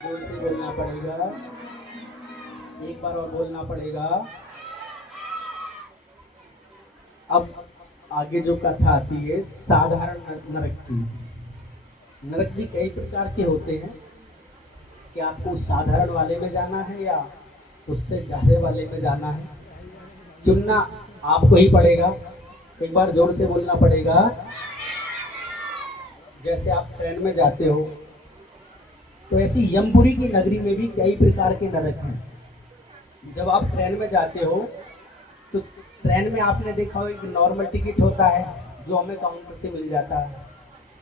जोर से बोलना पड़ेगा। एक बार और बोलना पड़ेगा। अब आगे जो कथा आती है साधारण नरक की। नरक भी कई प्रकार के होते हैं कि आपको साधारण वाले में जाना है या उससे ज़्यादा वाले में जाना है, चुनना आपको ही पड़ेगा। एक बार जोर से बोलना पड़ेगा। जैसे आप ट्रेन में जाते हो तो ऐसी यमपुरी की नगरी में भी कई प्रकार के नरक हैं। जब आप ट्रेन में जाते हो तो ट्रेन में आपने देखा हो एक नॉर्मल टिकट होता है जो हमें काउंटर से मिल जाता है,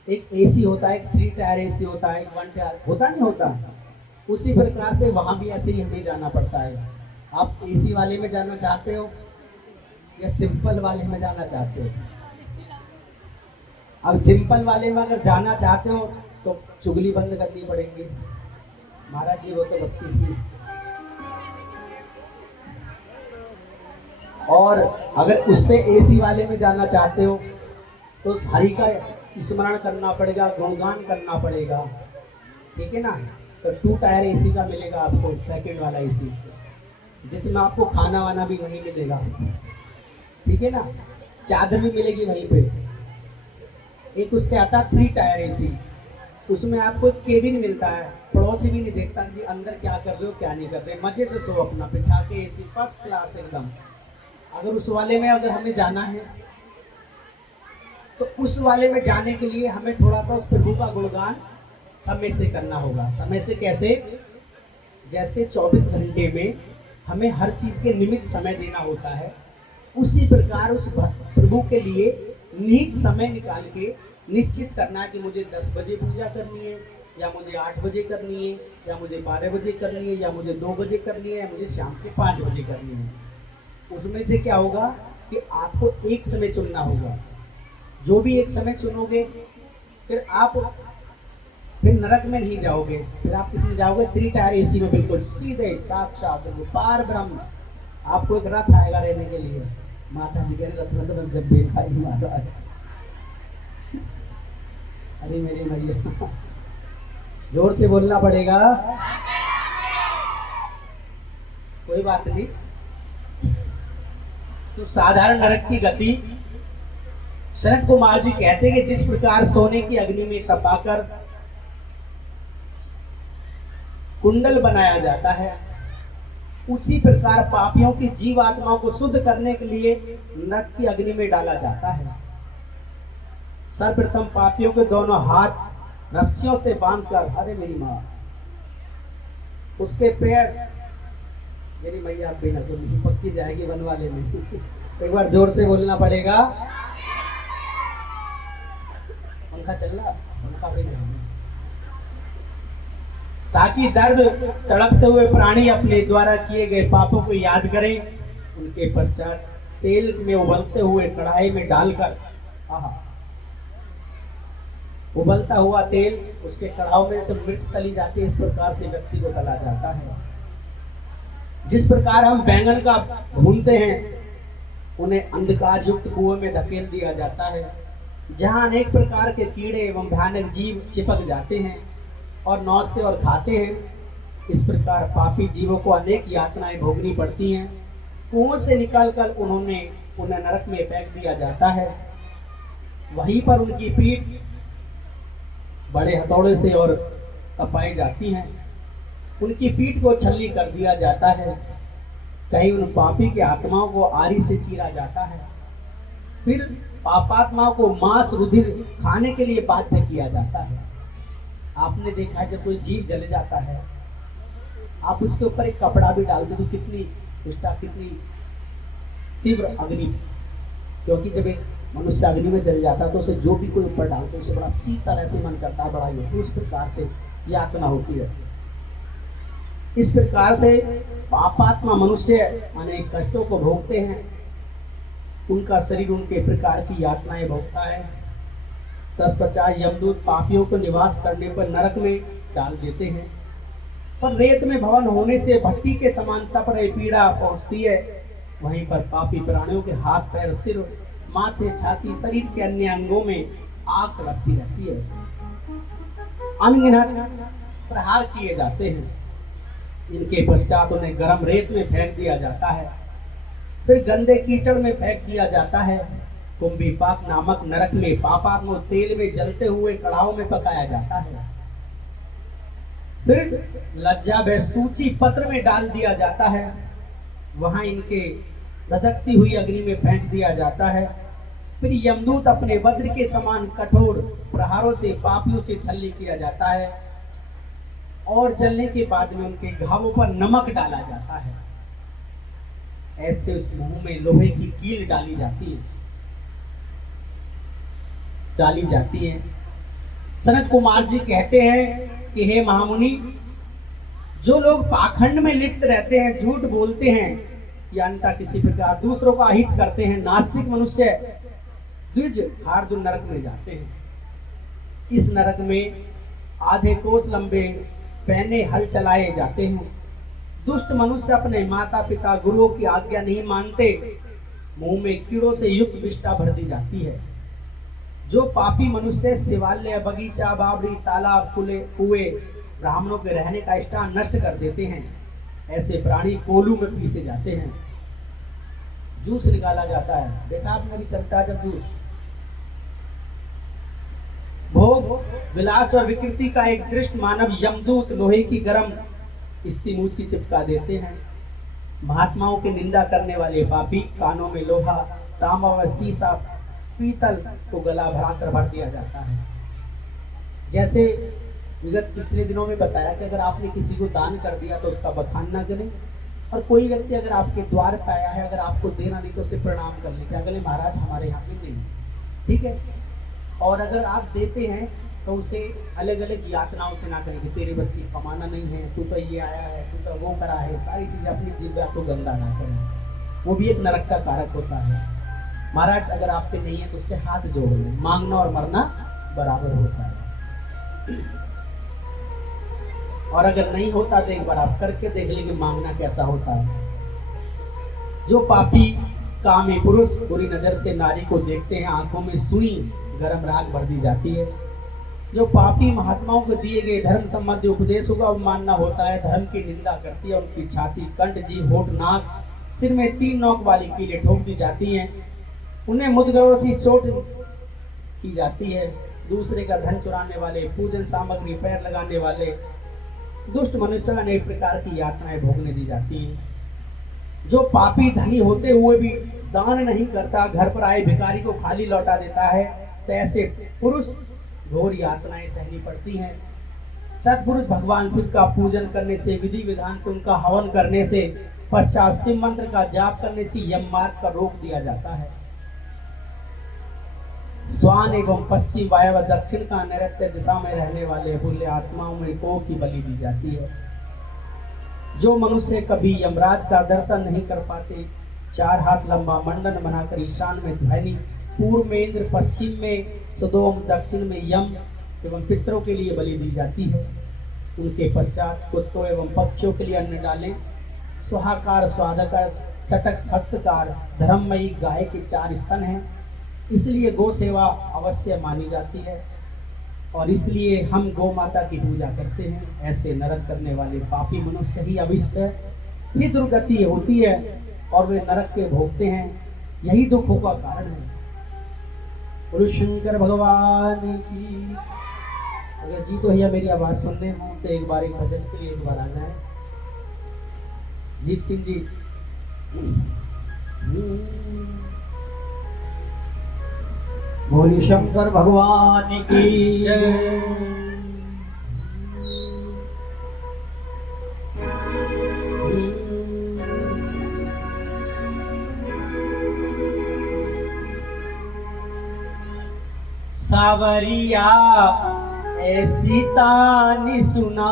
एक एसी होता है, एक 3 टायर एसी होता है, एक 1 टायर होता नहीं होता। उसी प्रकार से वहाँ भी ऐसे ही हमें जाना पड़ता है। आप एसी वाले में जाना चाहते हो या सिंपल वाले में जाना चाहते हो? अब सिंपल वाले में अगर जाना चाहते हो तो चुगली बंद करनी पड़ेगी। महाराज जी वो तो बस की थी। और अगर उससे एसी वाले में जाना चाहते हो तो उस हरि का स्मरण करना पड़ेगा, गुणगान करना पड़ेगा, ठीक है ना। तो 2 टायर एसी का मिलेगा आपको, सेकंड वाला एसी, जिसमें आपको खाना वाना भी वहीं मिलेगा, ठीक है ना। चादर भी मिलेगी वहीं पे। एक उससे आता 3 टायर एसी, उसमें आपको एक केबिन मिलता है, पड़ोसी भी नहीं देखता जी अंदर क्या कर रहे हो क्या नहीं कर रहे, मजे से सो अपना पिछा के एसी फर्स्ट क्लास एकदम। अगर उस वाले में अगर हमें जाना है तो उस वाले में जाने के लिए हमें थोड़ा सा उस प्रभु का गुणगान समय से करना होगा। समय से कैसे? जैसे 24 घंटे में हमें हर चीज़ के निमित्त समय देना होता है, उसी प्रकार उस प्रभु के लिए निहित समय निकाल के निश्चित करना है कि मुझे 10 बजे पूजा करनी है, या मुझे 8 बजे करनी है, या मुझे 12 बजे करनी है, या मुझे 2 बजे करनी है, या मुझे शाम के 5 बजे करनी है। उसमें से क्या होगा कि आपको एक समय चुनना होगा। जो भी एक समय चुनोगे फिर आप नरक में नहीं जाओगे, फिर आप किस में जाओगे? 3 टायर एसी में, बिल्कुल सीधे साक्षात पार ब्रह्म। आपको एक रथ आएगा रहने के लिए। माता जी कह रहे रथ रथ जब बेखाई महाराज। अरे मेरी मैया, जोर से बोलना पड़ेगा। कोई बात नहीं। तो साधारण नरक की गति सनत कुमार जी कहते हैं कि जिस प्रकार सोने की अग्नि में तपाकर कुंडल बनाया जाता है, उसी प्रकार पापियों की जीव आत्माओं को शुद्ध करने के लिए नरक की अग्नि में डाला जाता है। सर्वप्रथम पापियों के दोनों हाथ रस्सियों से बांधकर, अरे मेरी माँ, उसके पैर, मेरी मैया आप भी ना सुन, पक्की जाएगी वन वाले में। एक बार जोर से बोलना पड़ेगा। पंखा चल रहा, पंखा भी नहीं, ताकि दर्द तड़पते हुए प्राणी अपने द्वारा किए गए पापों को याद करें। उनके पश्चात तेल में उबलते हुए कढ़ाई में डालकर, उबलता हुआ तेल उसके कढ़ाव में से मिर्च तली जाती है, इस प्रकार से व्यक्ति को तला जाता है। जिस प्रकार हम बैंगन का भूनते हैं, उन्हें अंधकार युक्त कुएं में धकेल दिया जाता है, जहां अनेक प्रकार के कीड़े एवं भयानक जीव चिपक जाते हैं और नौचते और खाते हैं। इस प्रकार पापी जीवों को अनेक यातनाएं भोगनी पड़ती हैं। कुओं से निकालकर उन्हें नरक में फेंक दिया जाता है। वहीं पर उनकी पीठ बड़े हथौड़े से और तपाई जाती हैं। उनकी पीठ को छलनी कर दिया जाता है। कहीं उन पापी की आत्माओं को आरी से चीरा जाता है। फिर पापात्माओं को मांस रुधिर खाने के लिए बाध्य किया जाता है। आपने देखा है जब कोई जीव जल जाता है, आप उसके ऊपर एक कपड़ा भी डालते तो कितनी तीव्र अग्नि, क्योंकि जब एक मनुष्य अग्नि में जल जाता है तो उसे जो भी कोई ऊपर डालते उसे बड़ा शीतल ऐसे मन करता है, बड़ा ही उस प्रकार से यातना होती है। इस प्रकार से पापात्मा मनुष्य अनेक कष्टों को भोगते हैं। उनका शरीर उनके प्रकार की यातनाएं भोगता है। तत्पश्चात यमदूत पापियों को निवास करने पर नरक में डाल देते हैं। पर रेत में भवन होने से भट्टी के समानता पर यह पीड़ा पहुंचती है। वहीं पर पापी प्राणियों के हाथ पैर सिर माथे छाती शरीर के अन्य अंगों में आग लगती रहती है। अनगिनत प्रहार किए जाते हैं। इनके पश्चात उन्हें गर्म रेत में फेंक दिया जाता है, फिर गंदे कीचड़ में फेंक दिया जाता है। कुंभीपाक नामक नरक में पापात्म तेल में जलते हुए कड़ाहों में पकाया जाता है। फिर लज्जा व सूची पत्र में डाल दिया जाता है, वहां इनके धधकती हुई अग्नि में फेंक दिया जाता है। फिर यमदूत अपने वज्र के समान कठोर प्रहारों से पापियों से छलनी किया जाता है और जलने के बाद में उनके घावों पर नमक डाला जाता है। ऐसे उस मुंह में लोहे की कील डाली जाती है। सनत कुमार जी कहते हैं कि हे महामुनि, जो लोग पाखंड में लिप्त रहते हैं, झूठ बोलते हैं या अन्यथा किसी प्रकार दूसरों का हित करते हैं, नास्तिक मनुष्य द्विज हार्दुल नरक में जाते हैं। इस नरक में आधे कोस लंबे पहने हल चलाए जाते हैं। दुष्ट मनुष्य अपने माता पिता गुरुओं की आज्ञा नहीं मानते, मुंह में कीड़ों से युक्त विष्ठा भर दी जाती है। जो पापी मनुष्य शिवालय, बगीचा, बावड़ी, तालाब, कुएं, ब्राह्मणों के रहने का स्थान नष्ट कर देते हैं, ऐसे प्राणी कोलू में पीसे जाते हैं। जूस निकाला जाता है, देखा आपने भी चलता है जब जूस। भोग, विलास और विकृति का एक दृष्ट मानव यमदूत लोहे की गर्म स्तिमूची चिपका देते हैं। महात्माओं की निंदा करने वाले पापी कानों में लोहा, तांबा व सीसा, पीतल को गला भराकर भर दिया जाता है। जैसे विगत पिछले दिनों में बताया कि अगर आपने किसी को दान कर दिया तो उसका बखान ना करें, और कोई व्यक्ति अगर आपके द्वार पे आया है, अगर आपको देना नहीं तो उसे प्रणाम कर ले, क्या अगले महाराज हमारे यहाँ पे नहीं, ठीक है। और अगर आप देते हैं तो उसे अलग अलग यातनाओं से ना करें कि तेरे बस की कमाना नहीं है, तू तो ये आया है, तू तो वो करा है, सारी चीज़ें अपनी जीविका को गंदा ना करें, वो भी एक नरक का कारक होता है। महाराज अगर आप पे नहीं है तो उससे हाथ जोड़ लें, मांगना और मरना बराबर होता है। और अगर नहीं होता तो एक बार आप करके देख लेंगे मांगना कैसा होता है। जो पापी कामी पुरुष बुरी नजर से नारी को देखते हैं, आंखों में सुई गरम राग भर दी जाती है। जो पापी महात्माओं को दिए गए धर्म संबंधी उपदेशों का अवमानना होता है, धर्म की निंदा करती है, उनकी छाती, कंठ, जीभ, होठ, नाक, सिर में 3 नोक वाली कीलें ठोक दी जाती हैं। उन्हें मुद्गरों से चोट की जाती है। दूसरे का धन चुराने वाले, पूजन सामग्री पैर लगाने वाले दुष्ट मनुष्य अनेक प्रकार की यातनाएं भोगने दी जाती हैं। जो पापी धनी होते हुए भी दान नहीं करता, घर पर आए भिखारी को खाली लौटा देता है, तो ऐसे पुरुष घोर यातनाएं सहनी पड़ती हैं। सत्पुरुष भगवान शिव का पूजन करने से, विधि विधान से उनका हवन करने से, पश्चात शिव मंत्र का जाप करने से यम मार्ग का रोक दिया जाता है। स्वान एवं पश्चिम, वायव्य व दक्षिण का नैऋत्य दिशा में रहने वाले पुण्य आत्माओं में को की बलि दी जाती है। जो मनुष्य कभी यमराज का दर्शन नहीं कर पाते, 4 हाथ लंबा मंडन बनाकर ईशान में ध्वनि, पूर्व में इंद्र, पश्चिम में सुदोम, दक्षिण में यम एवं पितरों के लिए बलि दी जाती है। उनके पश्चात कुत्तों एवं पक्षियों के लिए अन्न डालें। स्वाहाकार, स्वादकर, सटक, हस्तकार, धर्ममयी गाय के 4 स्तन हैं, इसलिए गौ सेवा अवश्य मानी जाती है और इसलिए हम गौ माता की पूजा करते हैं। ऐसे नरक करने वाले पापी मनुष्य ही अवश्य ही दुर्गति होती है और वे नरक के भोगते हैं, यही दुखों का कारण है। गुरु शंकर भगवान की। अगर जी तो भैया मेरी आवाज सुनते हो तो एक बार एक भजन के लिए एक बार आ जाए। जीत सिंह जी, बोली शंकर भगवान की जय। सावरिया ऐसी तानी सुना,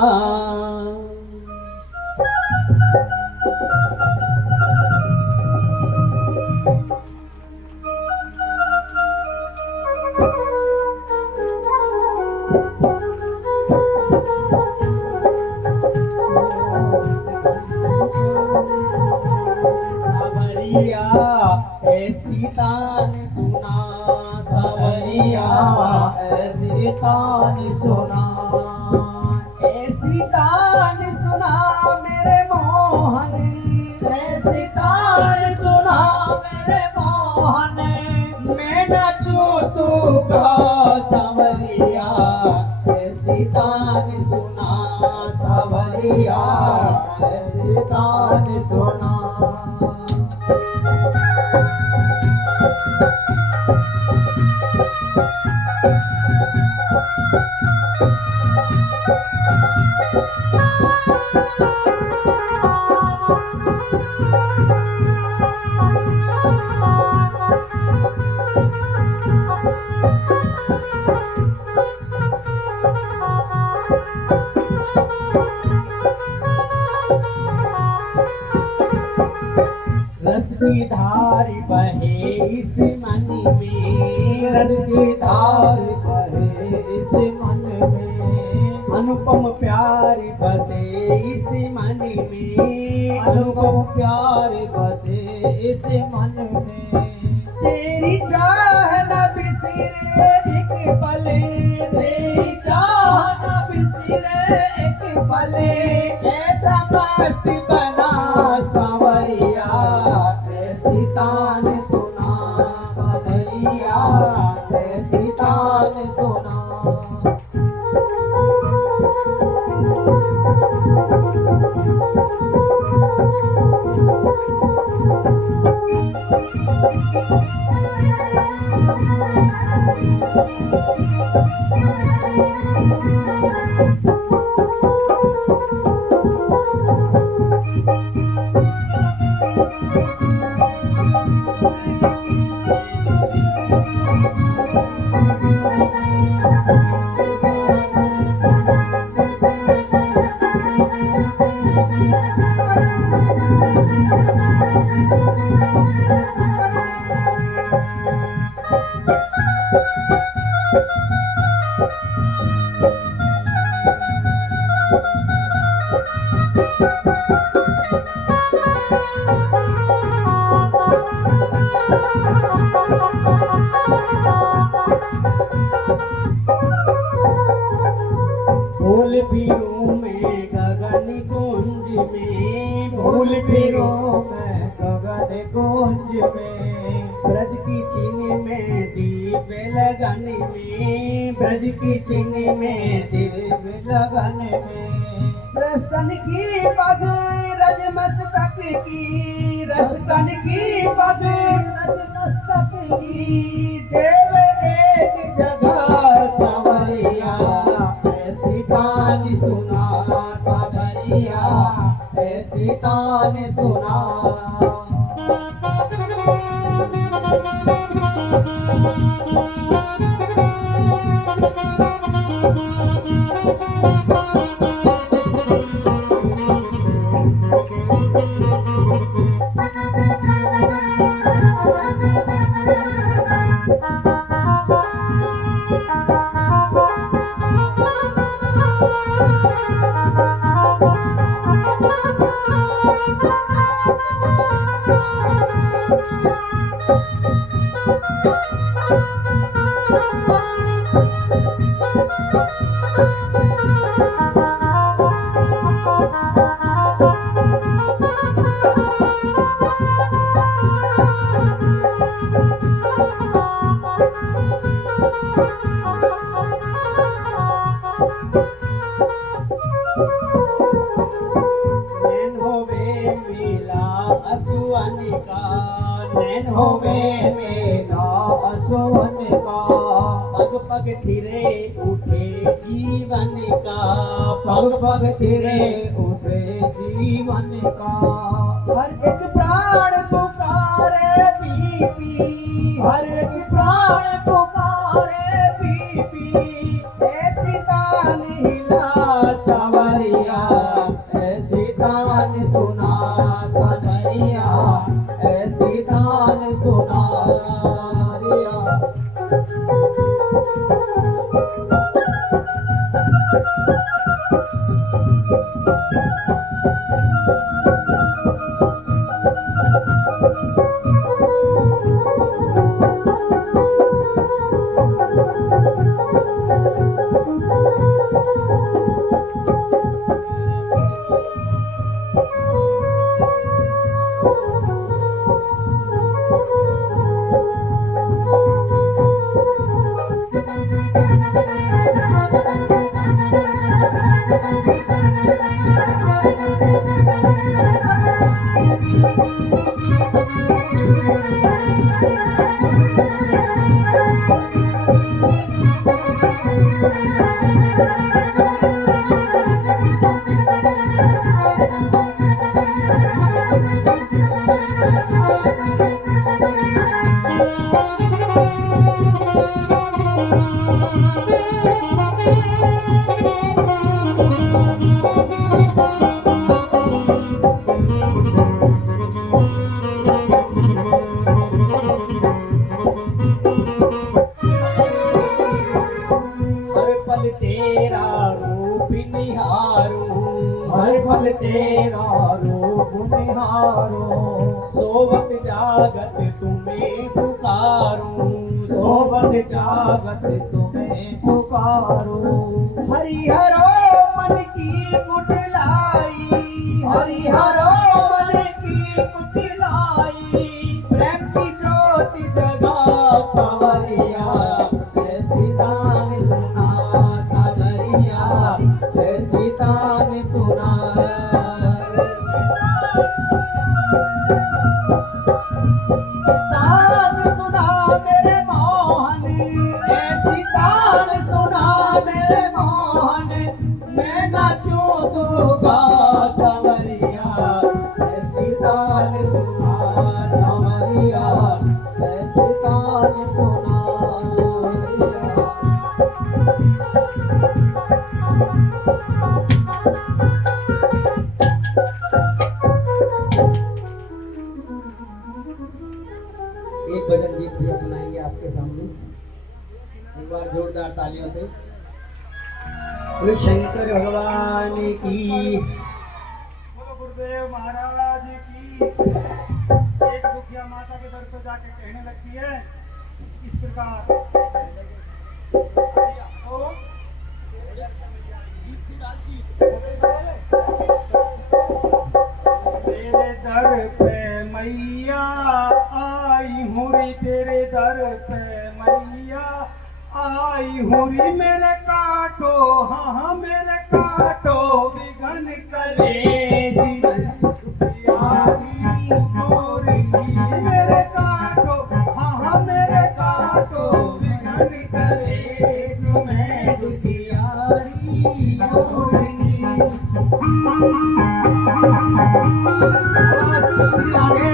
सावरिया ऐसी तानी सुना, सावरिया ऐसी तानी सुना, ऐसी जगा सावरिया, ऐसी तान सुना सावरिया, ऐसी तान सुना। रस की धार बहे इस मन में, रस की धार बहे इस मन में, अनुपम प्यार बसे इस मन में, अनुपम प्यार बसे इस मन में। तेरी चाह न बिसरे एक पल, तेरी चाह न बिसरे एक पल, ऐसा मस्त बना सावरिया, ऐसी तान सुना सावरिया, ऐसी तान सुना। फूल फिरूं मैं गगन कुंज में, फूल फिरूं मैं गगन कुंज में, ब्रज की चिन्ह में दीप लगन में, ब्रज की चिन्ह में दीप दीप लगन में। रस्तन की पग रज मस्तक की, रसकन की पग रज मस्तक की, देव एक जगह सावरिया, ऐसी तान सुना सावरिया, ऐसी तान सुना। नैन होवे मेला असुअन का, नैन होवे मेला असुवन का, पग पग थिरे उठे जीवन का, पग पग थिरे उठे जीवन का। हर एक प्राण पुकारे पी पी, हर एक प्राण पुकारे पी पी, ऐसी तान हिला सावरिया, ऐसी तान सुना सावरिया, ऐसी तान सुना सावरिया। हर पल तेरा रूप निहारो, सोवत जागत तुम्हें पुकारूं, सोवत जागत जागत तुम्हें पुकारो। हरिहरो मन की कुटिलाई, हरिहरो मन की कुटिलाई, प्रेम की ज्योति जगा सावरिया, ऐसी तान सुना सावरिया, ऐसी तान सुना। तान सुना मेरे मोहन, ऐसी तान सुना मेरे मोहन, मैं नाचूं तू गा सावरिया, ऐसी तान सुना सावरिया, ऐसे तान सुना सावरिया। एक भजन गीत भैया सुनाएंगे आपके सामने, एक बार जोरदार तालियों से। बोले शंकर भगवान की। बोलो गुरुदेव महाराज की। एक दुखिया माता के दर पर जाके कहने लगती है इस प्रकार, ओ, तेरे दर पे मैया आई हूँ री, तेरे दर पे मैया आई हूँ री, मेरे काटो हाँ हाँ मेरे काटो विघन कलेश यारी गोरी, मेरे काटो हाँ हाँ मेरे काटो विघन कलेश, मैं दुखियारी गोरी। श्री राधे।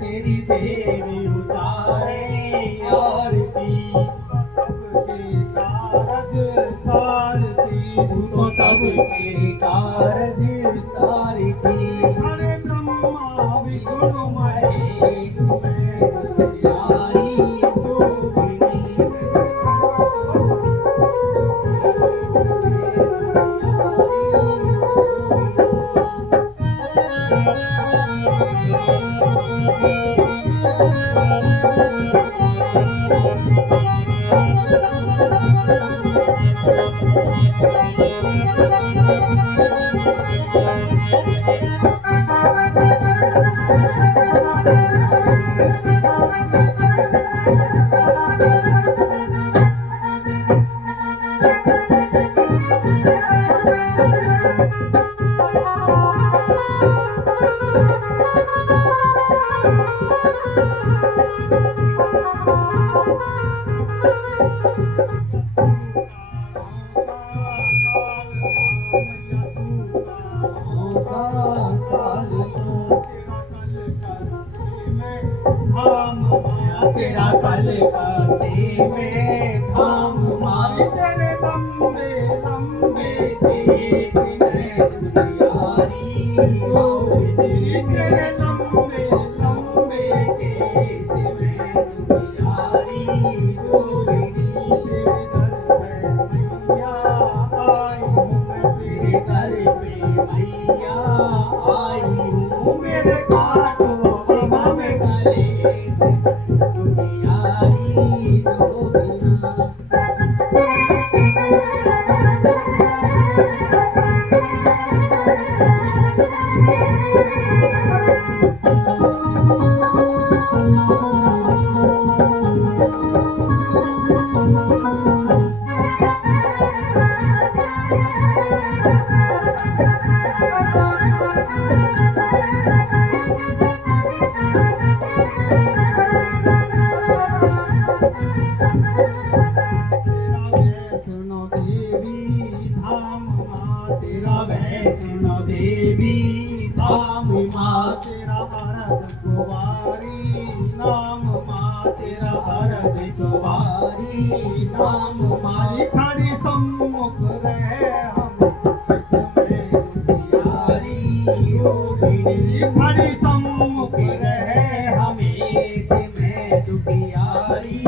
तेरी देवी उतारे आरती, सबके कारज सारथी, तू तो सबके कारज सारथी, खड़े ब्रह्मा विष्णु महेश मैं दुखियारी जोगिनी, तेरा कल करते में धाम माए, तेरे लंबे लंबे केस में दुनियारी गोरी, तेरे लंबे लंबे केस में दुनियारी जोड़ी, तेरे घर पे मैया आई हूँ मैं, तेरे घर पे मैया आई हूँ, मेरे काटो बिना में गले से दुनियारी जोगिना। तुम्हारी नाम मारी खड़ी सम्मुख रहे हम इसमें दुखियारी रोहिणी खड़ी सम्मुख रहे हमें से मैं दुखियारी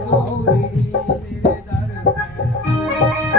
रोहिणी तेरे दर पे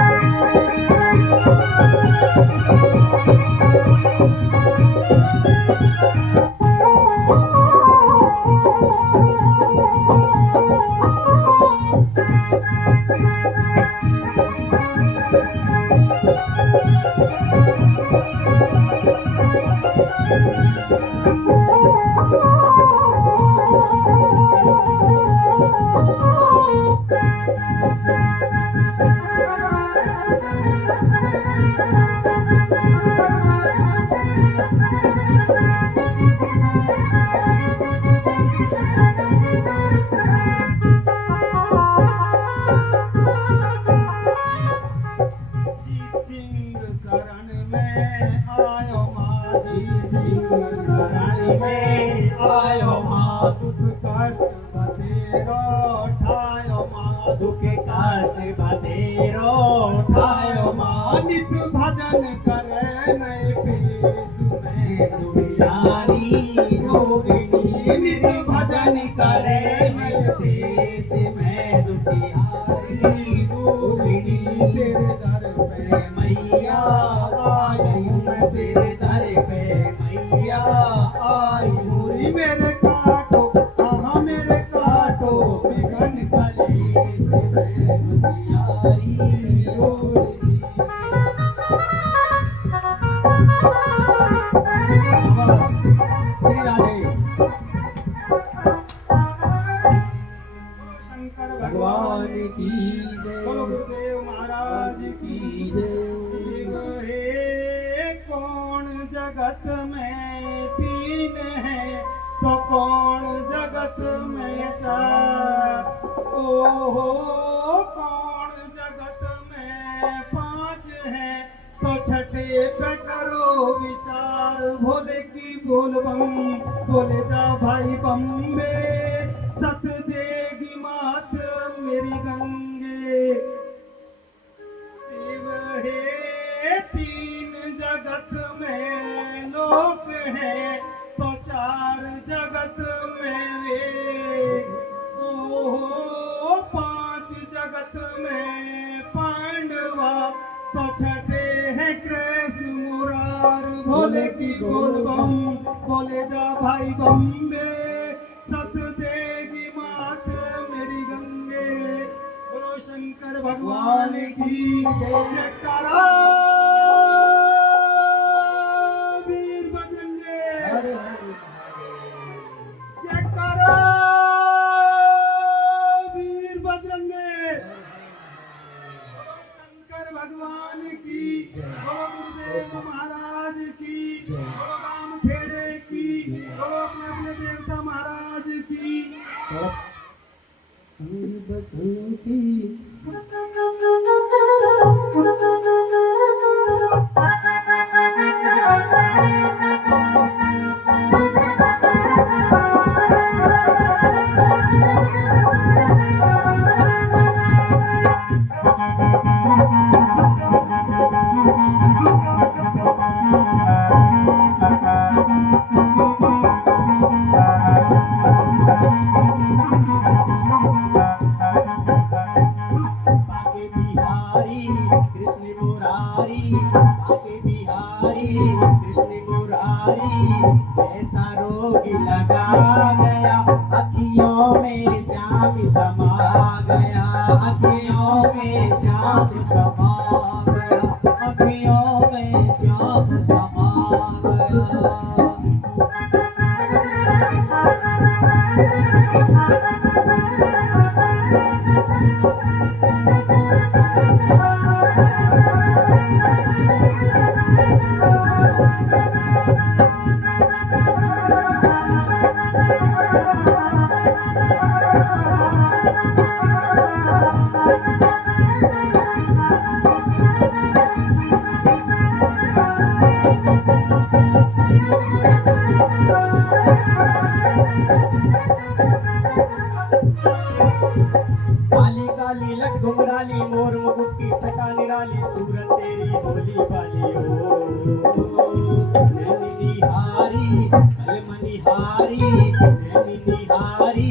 जीत सिंह शरण में आयो माझी सिंह शरण में आयो माँ दुख कष्ट बतेरो ठायो माँ दुख कष्ट बतेरो ठायो माँ नित भजन करे नए पेश में दुखियारी रोगिणी नित भजन करे मैं देश में दुखियारी रोगिणी तेरे दर पे मैया आई हूँ मैं तेरे दर पे मैया आई हूँ पूरी मेरे काटो कहाँ मेरे काटो विघन कलेश में दुखियारी रोगिणी श्री राधे शंकर भगवान की बोलो जय गुरुदेव महाराज की की जय शिव हे कौन जगत में तीन है तो कौन जगत में चार ओहो कौन जगत में पांच है तो छठे पे करो विचार भोले की बोल बम बोले जा भाई बम्बे सत देगी मात मेरी गंगे शिव हे तीन जगत में लोक है तो चार जगत में वे ओहो पांच जगत में पांडवा तो छठे हैं कृष्ण मुरार भोले की बोल बम बोले जा भाई बम्बे सत देगी मात मेरी गंगे बोलो शंकर भगवान की जयकारा वीर बजरंगे हरे हरे जयकारा वीर बजरंगे शंकर भगवान की बोलो गुरुदेव महाराज की बोलो गाम खेड़े की बोलो अपने अपने देवता महाराज की बसंती बाके बिहारी कृष्ण मुरारी बाके बिहारी कृष्ण मुरारी ऐसा रोग लगा गया अखियों में श्याम समा गया अखियों में श्याम समा गया अखियों में श्याम समा गया की मोर मुकुट की छटा निराली सूरत तेरी भोली भाली हो नैनी निहारी कलमनिहारी नैनी निहारी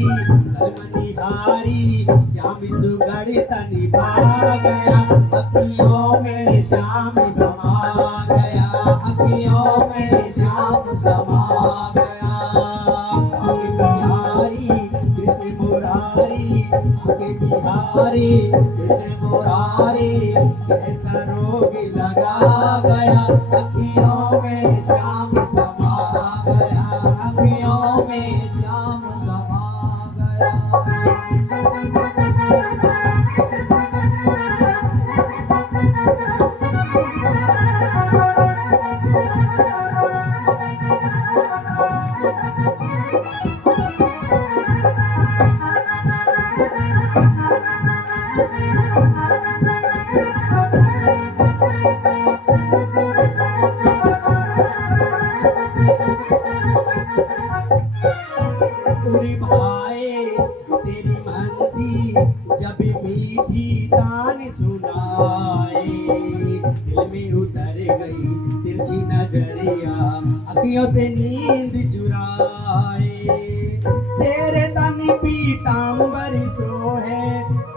कलमनिहारी श्याम सुगढ़ तनि पा गया अखियों में श्याम समा गया अखियों में श्याम समा गया आगे बिहारी कृष्ण मुरारी आगे बिहारी कृष्ण मुरारी कैसा रोग लगा गया अखियों में श्याम समा गया अखियों में श्याम समा गया पूरी भाए तेरी मनसी जब मीठी तान सुनाए दिल में उतर गई तिरछी नजरिया अखियों से नींद चुराए तेरे तन पीतांबर सो है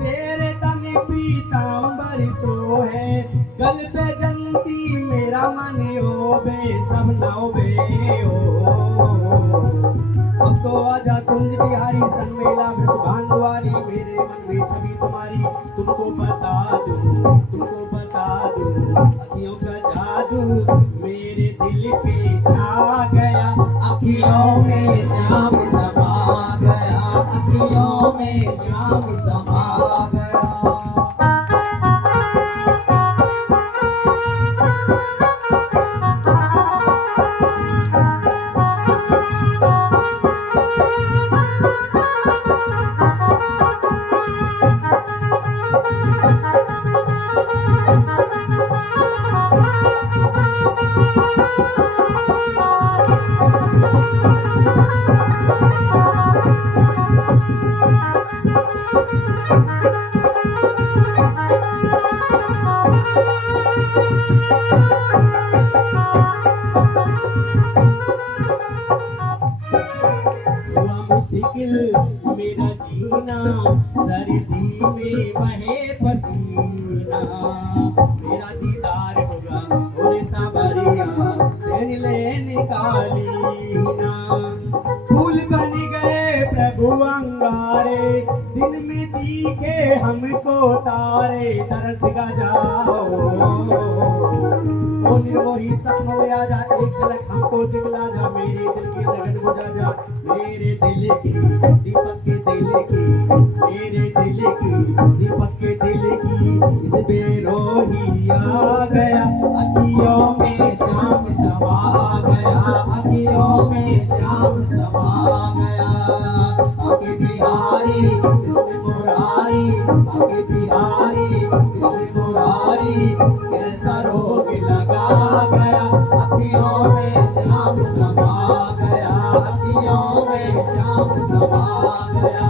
तेरे तन पीतांबर सो है गल पे जंती मेरा मन ओबे सब नौबे ओ अब तो आजा कुंज बिहारी संवेला वृषभानुवारी मेरे मन में छवि तुम्हारी तुमको बता दूं अखियों का जादू मेरे दिल पे छा गया अखियों में श्याम समा गया अखियों में श्याम समा गया मुश्किल मेरा जीना सर्दी में बहे पसीना मेरा दीदार होगा और सावरिया तेन ले निकालीना फूल बन गए प्रभु अंगारे दिन में दिखे हमको तारे तरस दिखा जाओ ओ निर्मोही सपनों में आ जा एक झलक हमको दिखला जा मेरे दिल की लगन बुझा जा मेरे दिल की दीपक के दिल की मेरे दिल की दीपक के दिल की इस बेरोही आ गया अखियों में श्याम समा गया अखियों में श्याम समा गया आगे बिहारी कृष्ण मुरारी आगे बिहारी कृष्ण मुरारी कैसा रोग लगा गया अखियों में श्याम समा गया अखियों में श्याम समा गया